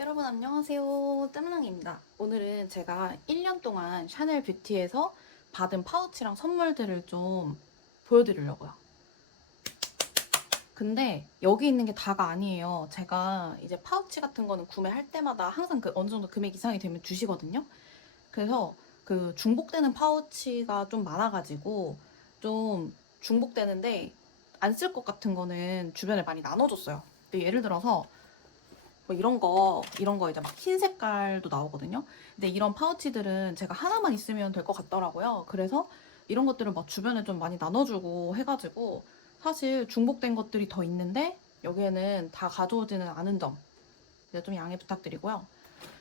여러분 안녕하세요. 짬낭입니다. 오늘은 제가 1년 동안 샤넬 뷰티에서 받은 파우치랑 선물들을 좀 보여드리려고요. 근데 여기 있는 게 다가 아니에요. 제가 이제 파우치 같은 거는 구매할 때마다 항상 그 어느 정도 금액 이상이 되면 주시거든요. 그래서 그 중복되는 파우치가 좀 많아가지고 좀 중복되는데 안 쓸 것 같은 거는 주변에 많이 나눠줬어요. 예를 들어서 뭐 이런 거 이런 거 이제 막 흰 색깔도 나오거든요. 근데 이런 파우치들은 제가 하나만 있으면 될 것 같더라고요. 그래서 이런 것들을 막 주변에 좀 많이 나눠주고 해가지고 사실 중복된 것들이 더 있는데 여기에는 다 가져오지는 않은 점 이제 좀 양해 부탁드리고요.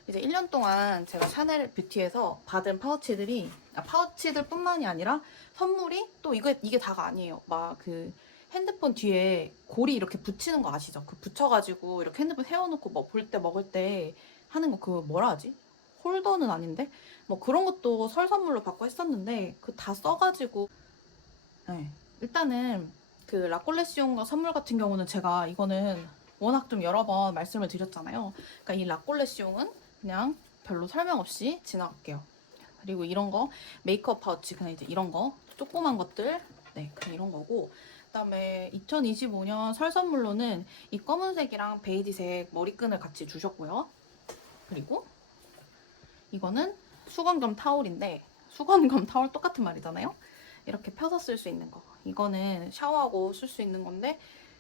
이제 1년 동안 제가 샤넬 뷰티에서 받은 파우치들이 아, 파우치들뿐만이 아니라 선물이 또 이게 이게 다가 아니에요. 막 그 핸드폰 뒤에 고리 이렇게 붙이는 거 아시죠? 그 붙여가지고 이렇게 핸드폰 세워놓고 뭐 볼 때 먹을 때 하는 거 그거 뭐라 하지? 홀더는 아닌데 뭐 그런 것도 설 선물로 받고 했었는데 그 다 써가지고 네. 일단은 그 라콜레시온과 선물 같은 경우는 제가 이거는 워낙 좀 여러 번 말씀을 드렸잖아요. 그러니까 이 라콜레시온은 그냥 별로 설명 없이 지나갈게요. 그리고 이런 거 메이크업 파우치 그냥 이제 이런 거 조그만 것들 네 그냥 이런 거고 그다음에 2025년 설 선물로는 이 검은색이랑 베이지색 머리끈을 같이 주셨고요. 그리고 이거는 수건겸 타올인데 수건겸 타올 똑같은 말이잖아요. 이렇게 펴서 쓸 수 있는 거. 이거는 샤워하고 쓸 수 있는 건데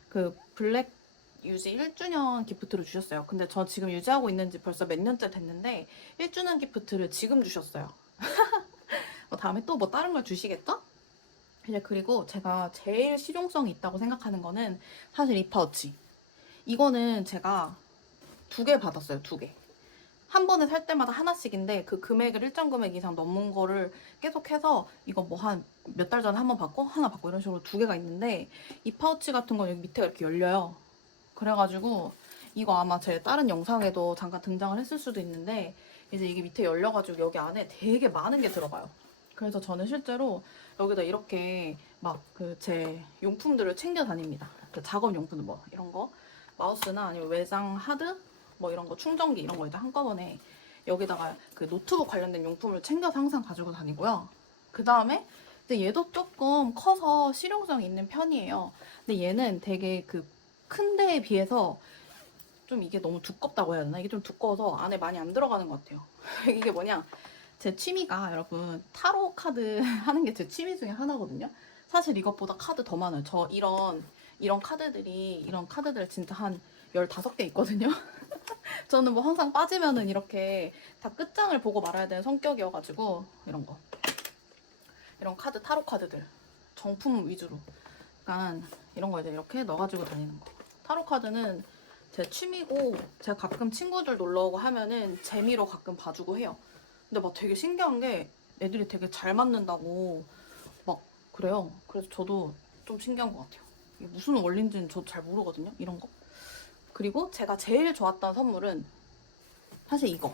그 블랙 유지 1주년 기프트로 주셨어요. 근데 저 지금 유지하고 있는지 벌써 몇 년째 됐는데 1주년 기프트를 지금 주셨어요. 뭐 다음에 또 뭐 다른 걸 주시겠죠? 이제 그리고 제가 제일 실용성이 있다고 생각하는 거는 사실 이 파우치. 이거는 제가 두 개 받았어요, 두 개. 한 번에 살 때마다 하나씩인데 그 금액을 일정 금액 이상 넘은 거를 계속해서 이거 뭐 한 몇 달 전에 한 번 받고 하나 받고 이런 식으로 두 개가 있는데 이 파우치 같은 건 여기 밑에가 이렇게 열려요. 그래가지고 이거 아마 제 다른 영상에도 잠깐 등장을 했을 수도 있는데 이제 이게 밑에 열려가지고 여기 안에 되게 많은 게 들어가요. 그래서 저는 실제로 여기다 이렇게 막 그 제 용품들을 챙겨 다닙니다. 그 작업 용품 뭐 이런 거 마우스나 아니면 외장 하드 뭐 이런 거 충전기 이런 거 이제 한꺼번에 여기다가 그 노트북 관련된 용품을 챙겨서 항상 가지고 다니고요. 그 다음에 근데 얘도 조금 커서 실용성이 있는 편이에요. 근데 얘는 되게 그 큰 데에 비해서 좀 이게 너무 두껍다고 해야 되나? 이게 좀 두꺼워서 안에 많이 안 들어가는 것 같아요. 이게 뭐냐? 제 취미가 여러분 타로 카드 하는 게 제 취미 중에 하나거든요. 사실 이것보다 카드 더 많아요. 저 이런 이런 카드들이 이런 카드들 진짜 한 15개 있거든요. 저는 뭐 항상 빠지면은 이렇게 다 끝장을 보고 말아야 되는 성격이어가지고 이런 거 이런 카드 타로 카드들 정품 위주로 약간 이런 거 이제 이렇게 넣어가지고 다니는 거 타로 카드는 제 취미고 제가 가끔 친구들 놀러 오고 하면은 재미로 가끔 봐주고 해요. 근데 막 되게 신기한 게 애들이 되게 잘 맞는다고 막 그래요. 그래서 저도 좀 신기한 것 같아요. 이게 무슨 원리인지는 저도 잘 모르거든요. 이런 거. 그리고 제가 제일 좋았던 선물은 사실 이거.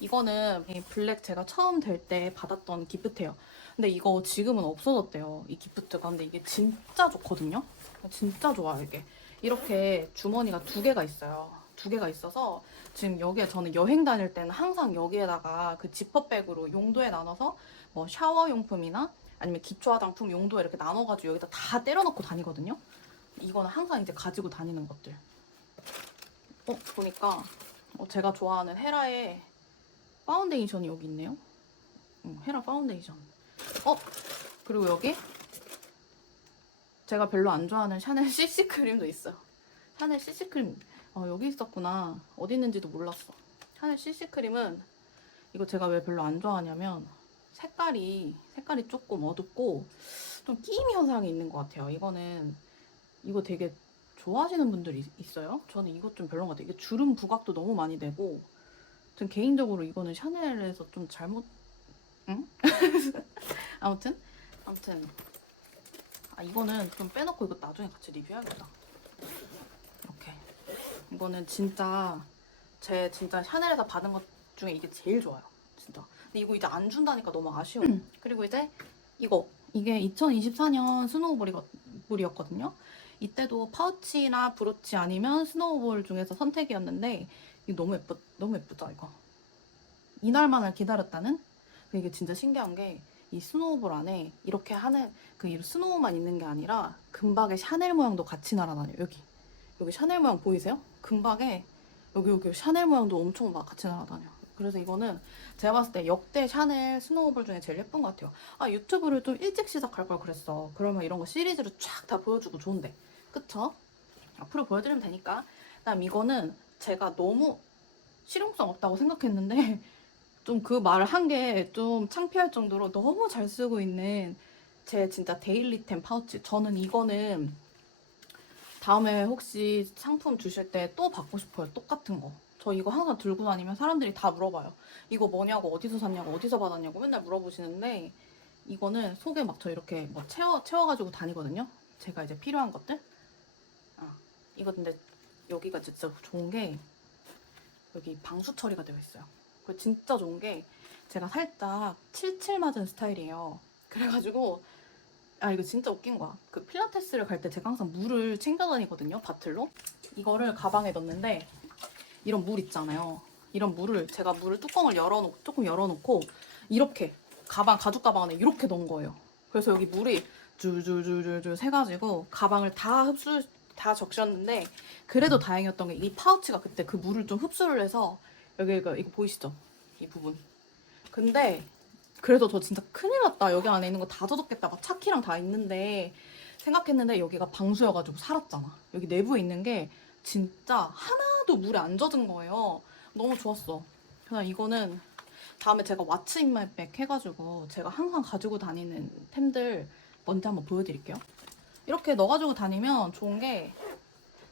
이거는 이 블랙 제가 처음 될 때 받았던 기프트예요. 근데 이거 지금은 없어졌대요. 이 기프트가. 근데 이게 진짜 좋거든요. 진짜 좋아요, 이게. 이렇게 주머니가 두 개가 있어요. 두 개가 있어서 지금 여기에 저는 여행 다닐 때는 항상 여기에다가 그 지퍼백으로 용도에 나눠서 뭐 샤워 용품이나 아니면 기초 화장품 용도에 이렇게 나눠가지고 여기다 다 때려넣고 다니거든요. 이거는 항상 이제 가지고 다니는 것들. 어, 보니까 어, 제가 좋아하는 헤라의 파운데이션이 여기 있네요. 응, 헤라 파운데이션. 어, 그리고 여기 제가 별로 안 좋아하는 샤넬 CC 크림도 있어요. 샤넬 CC 크림. 어, 여기 있었구나. 어디 있는지도 몰랐어. 샤넬 CC 크림은 이거 제가 왜 별로 안 좋아하냐면 색깔이 색깔이 조금 어둡고 좀 끼임 현상이 있는 것 같아요. 이거는 이거 되게 좋아하시는 분들이 있어요. 저는 이것 좀 별로인 것 같아요. 이게 주름 부각도 너무 많이 되고 전 개인적으로 이거는 샤넬에서 좀 잘못 응? 아무튼 아무튼 아 이거는 좀 빼놓고 이거 나중에 같이 리뷰해야겠다. 이거는 진짜 제 진짜 샤넬에서 받은 것 중에 이게 제일 좋아요. 진짜. 근데 이거 이제 안 준다니까 너무 아쉬워. 그리고 이제 이거 이게 2024년 스노우볼이었거든요. 이때도 파우치나 브로치 아니면 스노우볼 중에서 선택이었는데 이거 너무 예쁘 너무 예쁘죠 이거 이날만을 기다렸다는 그 이게 진짜 신기한 게 이 스노우볼 안에 이렇게 하는 그이 스노우만 있는 게 아니라 금박에 샤넬 모양도 같이 날아다녀요 여기 여기 샤넬 모양 보이세요? 금박에 여기 여기 샤넬 모양도 엄청 막 같이 날아다녀. 그래서 이거는 제가 봤을 때 역대 샤넬 스노우볼 중에 제일 예쁜 것 같아요. 아 유튜브를 좀 일찍 시작할 걸 그랬어. 그러면 이런 거 시리즈로 쫙 다 보여주고 좋은데. 그쵸? 앞으로 보여드리면 되니까. 그다음 이거는 제가 너무 실용성 없다고 생각했는데 좀 그 말을 한 게 좀 창피할 정도로 너무 잘 쓰고 있는 제 진짜 데일리템 파우치. 저는 이거는 다음에 혹시 상품 주실 때 또 받고 싶어요? 똑같은 거. 저 이거 항상 들고 다니면 사람들이 다 물어봐요. 이거 뭐냐고 어디서 샀냐고 어디서 받았냐고 맨날 물어보시는데 이거는 속에 막 저 이렇게 뭐 채워 채워가지고 다니거든요. 제가 이제 필요한 것들. 아, 이거 근데 여기가 진짜 좋은 게 여기 방수 처리가 되어 있어요. 그리고 진짜 좋은 게 제가 살짝 칠칠 맞은 스타일이에요. 그래가지고 아 이거 진짜 웃긴 거야. 그 필라테스를 갈 때 제가 항상 물을 챙겨 다니거든요. 바틀로. 이거를 가방에 넣는데 이런 물 있잖아요. 이런 물을 제가 물을 뚜껑을 열어놓고 조금 열어놓고 이렇게 가방 가죽 가방 안에 이렇게 넣은 거예요. 그래서 여기 물이 줄줄줄줄줄 새가지고 가방을 다 흡수 다 적셨는데 그래도 다행이었던 게 이 파우치가 그때 그 물을 좀 흡수를 해서 여기 이거, 이거 보이시죠? 이 부분. 근데 그래서 저 진짜 큰일 났다. 여기 안에 있는 거 다 젖었겠다. 막 차키랑 다 있는데 생각했는데 여기가 방수여가지고 살았잖아. 여기 내부에 있는 게 진짜 하나도 물에 안 젖은 거예요. 너무 좋았어. 그래서 이거는 다음에 제가 왓츠 인마이백 해가지고 제가 항상 가지고 다니는 템들 먼저 한번 보여드릴게요. 이렇게 넣어가지고 다니면 좋은 게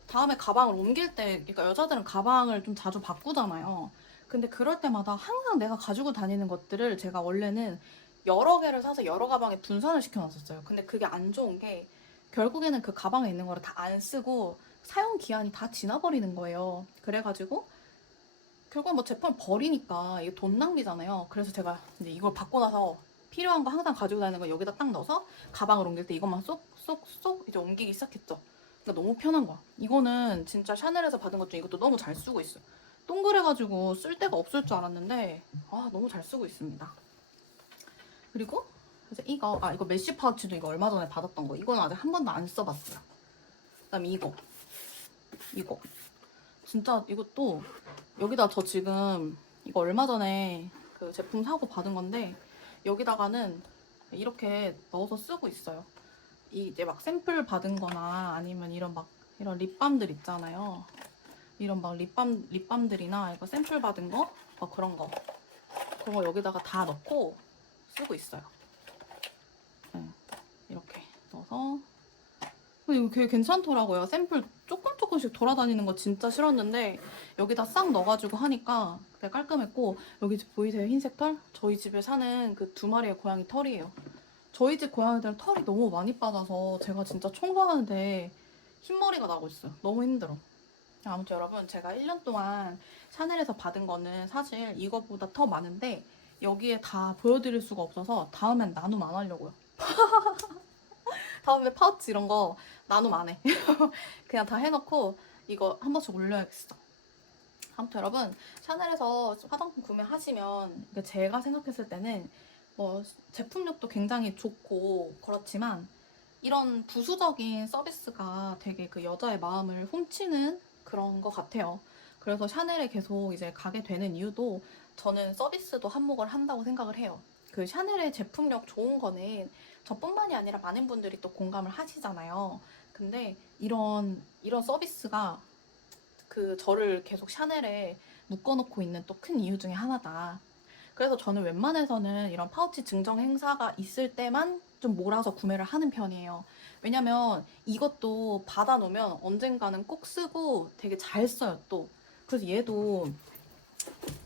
다음에 가방을 옮길 때, 그러니까 여자들은 가방을 좀 자주 바꾸잖아요. 근데 그럴 때마다 항상 내가 가지고 다니는 것들을 제가 원래는 여러 개를 사서 여러 가방에 분산을 시켜놨었어요. 근데 그게 안 좋은 게 결국에는 그 가방에 있는 거를 다 안 쓰고 사용 기한이 다 지나버리는 거예요. 그래가지고 결국엔 뭐 제품 버리니까 이게 돈 낭비잖아요. 그래서 제가 이제 이걸 받고 나서 필요한 거 항상 가지고 다니는 거 여기다 딱 넣어서 가방을 옮길 때 이것만 쏙쏙쏙 이제 옮기기 시작했죠. 그러니까 너무 편한 거야. 이거는 진짜 샤넬에서 받은 것 중에 이것도 너무 잘 쓰고 있어 요. 동그래가지고 쓸 데가 없을 줄 알았는데 아 너무 잘 쓰고 있습니다. 그리고 이제 이거 아 이거 메쉬 파우치도 이거 얼마 전에 받았던 거. 이거는 아직 한 번도 안 써봤어요. 그다음에 이거 이거 진짜 이것도 여기다 저 지금 이거 얼마 전에 그 제품 사고 받은 건데 여기다가는 이렇게 넣어서 쓰고 있어요. 이 이제 막 샘플 받은 거나 아니면 이런 막 이런 립밤들 있잖아요. 이런 막 립밤 립밤들이나 이거 샘플 받은 거, 막 그런 거. 그런 거 여기다가 다 넣고 쓰고 있어요. 네, 이렇게 넣어서 근데 이거 되게 괜찮더라고요. 샘플 조금 조금씩 돌아다니는 거 진짜 싫었는데 여기다 싹 넣어가지고 하니까 되게 깔끔했고 여기 집 보이세요? 흰색 털? 저희 집에 사는 그 두 마리의 고양이 털이에요. 저희 집 고양이들은 털이 너무 많이 빠져서 제가 진짜 청소하는데 흰머리가 나고 있어요. 너무 힘들어. 아무튼 여러분 제가 1년 동안 샤넬에서 받은 거는 사실 이거보다 더 많은데 여기에 다 보여드릴 수가 없어서 다음엔 나눔 안 하려고요. 다음에 파우치 이런 거 나눔 안 해. 그냥 다 해놓고 이거 한 번씩 올려야겠어. 아무튼 여러분 샤넬에서 화장품 구매하시면 제가 생각했을 때는 뭐 제품력도 굉장히 좋고 그렇지만 이런 부수적인 서비스가 되게 그 여자의 마음을 훔치는 그런 것 같아요. 그래서 샤넬에 계속 이제 가게 되는 이유도 저는 서비스도 한몫을 한다고 생각을 해요. 그 샤넬의 제품력 좋은 거는 저뿐만이 아니라 많은 분들이 또 공감을 하시잖아요. 근데 이런 이런 서비스가 그 저를 계속 샤넬에 묶어놓고 있는 또 큰 이유 중에 하나다. 그래서 저는 웬만해서는 이런 파우치 증정 행사가 있을 때만 좀 몰아서 구매를 하는 편이에요. 왜냐면 이것도 받아놓으면 언젠가는 꼭 쓰고 되게 잘 써요, 또. 그래서 얘도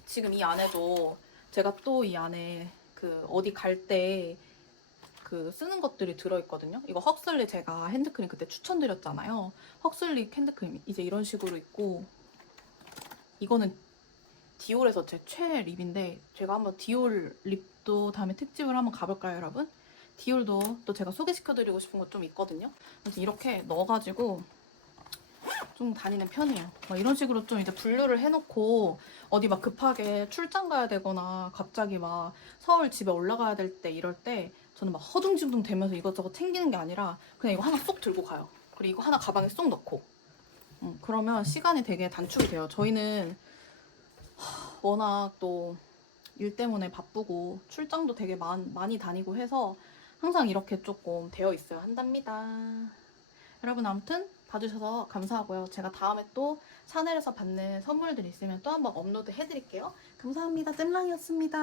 지금 이 안에도 제가 또 이 안에 그 어디 갈 때 그 쓰는 것들이 들어있거든요. 이거 헉슬리 제가 핸드크림 그때 추천드렸잖아요. 헉슬리 핸드크림 이제 이런 식으로 있고 이거는 디올에서 제 최애 립인데 제가 한번 디올 립도 다음에 특집을 한번 가볼까요, 여러분? 디올도 또 제가 소개시켜드리고 싶은 거 좀 있거든요. 그래서 이렇게 넣어가지고 좀 다니는 편이에요. 막 이런 식으로 좀 이제 분류를 해놓고 어디 막 급하게 출장 가야 되거나 갑자기 막 서울 집에 올라가야 될 때 이럴 때 저는 막 허둥지둥 되면서 이것저것 챙기는 게 아니라 그냥 이거 하나 쏙 들고 가요. 그리고 이거 하나 가방에 쏙 넣고. 음, 그러면 시간이 되게 단축이 돼요. 저희는 하, 워낙 또 일 때문에 바쁘고 출장도 되게 많, 많이 다니고 해서 항상 이렇게 조금 되어 있어야 한답니다. 여러분 아무튼 봐주셔서 감사하고요. 제가 다음에 또 샤넬에서 받는 선물들 있으면 또 한번 업로드 해드릴게요. 감사합니다. 잼랑이었습니다.